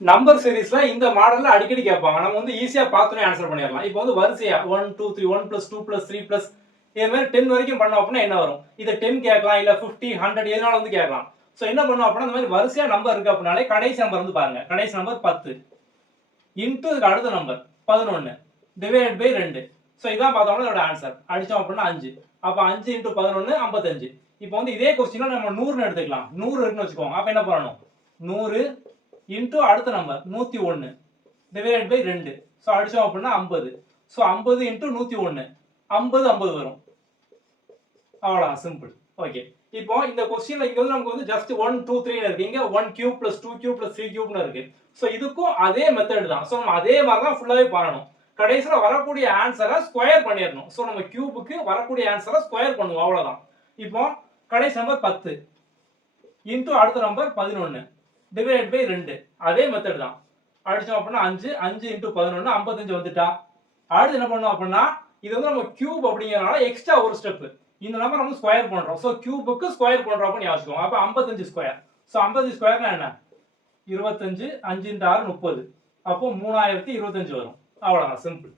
Number சீரிஸ்ல இந்த மாடல்ல அடிக்கடி கேட்பாங்க. நம்ம வந்து ஈஸியா பார்த்தோன்னே ஆன்சர் பண்ணிடலாம். இப்போ வந்து வரிசையா 1 2 3 1 + 2 + 3 + இதே மாதிரி 10 வரைக்கும் பண்ணோம் அப்படின்னா என்ன வரும்? இதை 10 கேட்கலாம், இல்ல 50 100 எதுனாலும் வந்து கேட்கலாம். ஸோ என்ன பண்ணுவோம் அப்படின்னா இந்த மாதிரி வரிசையா நம்பர் இருக்கு அப்படின்னாலே கடைசி நம்பர் வந்து பாருங்க. கடைசி நம்பர் 10 இன்ட்டு இதுக்கு அடுத்த நம்பர் 11 டிவைடட் பை 2. ஸோ இதான் பார்த்தோம்னா இதோட ஆன்சர். அடிச்சோம் அப்படின்னா 5. அப்போ 5 × 11 55. இப்போ வந்து இதே கொஸ்டினை நம்ம 100ன்னு எடுத்துக்கலாம். 100 இருக்குன்னு வச்சுக்கோங்க. அப்போ என்ன பண்ணணும்? 100 இன்ட்டு அடுத்த நம்பர் 101 டிவைடட் பை 2. ஸோ அடிச்சோம் அப்படின்னா 50. ஸோ 50 இன்ட்டு 101 50 50 வரும். அவ்வளோதான், சிம்பிள். ஓகே. இப்போ இந்த கொஸ்டின்ல இங்க வந்து நமக்கு வந்து ஜஸ்ட் 1 2 3 இருக்கு. இங்க 1 கியூப் + 2 கியூப் + 3 கியூப்னு இருக்கு. ஸோ இதுக்கும் அதே மெத்தட் தான். ஸோ நம்ம அதே மாதிரி தான் ஃபுல்லாவே பண்ணணும். கடைசியில் வரக்கூடிய ஆன்சரை ஸ்கொயர் பண்ணிடணும். ஸோ நம்ம கியூபுக்கு வரக்கூடிய ஆன்சரை ஸ்கொயர் பண்ணுவோம், அவ்வளோதான். இப்போ கடைசி நம்பர் 10 இன்ட்டு அடுத்த நம்பர் 11 டிவைடட் பை 2. அதே மெத்தட் தான். அடிச்சோம் அப்படின்னா 5 5 × 11 55 வந்துட்டா. அடுத்து என்ன பண்ணோம் அப்படின்னா இது வந்து நம்ம கியூப் அப்படிங்கிறனால எக்ஸ்ட்ரா ஒரு ஸ்டெப். இந்த நம்பர் நம்ம ஸ்கொயர் பண்றோம். ஸோ கியூபுக்கு ஸ்கொயர் பண்றோம் அப்படின்னு யோசிச்சுக்கோங்க. அப்போ 55 ஸ்கொயர். ஸோ 50 ஸ்கொயர்னா என்ன? 25 5 × 6 30. அப்போ 3025 வரும். அவ்வளோதான், சிம்பிள்.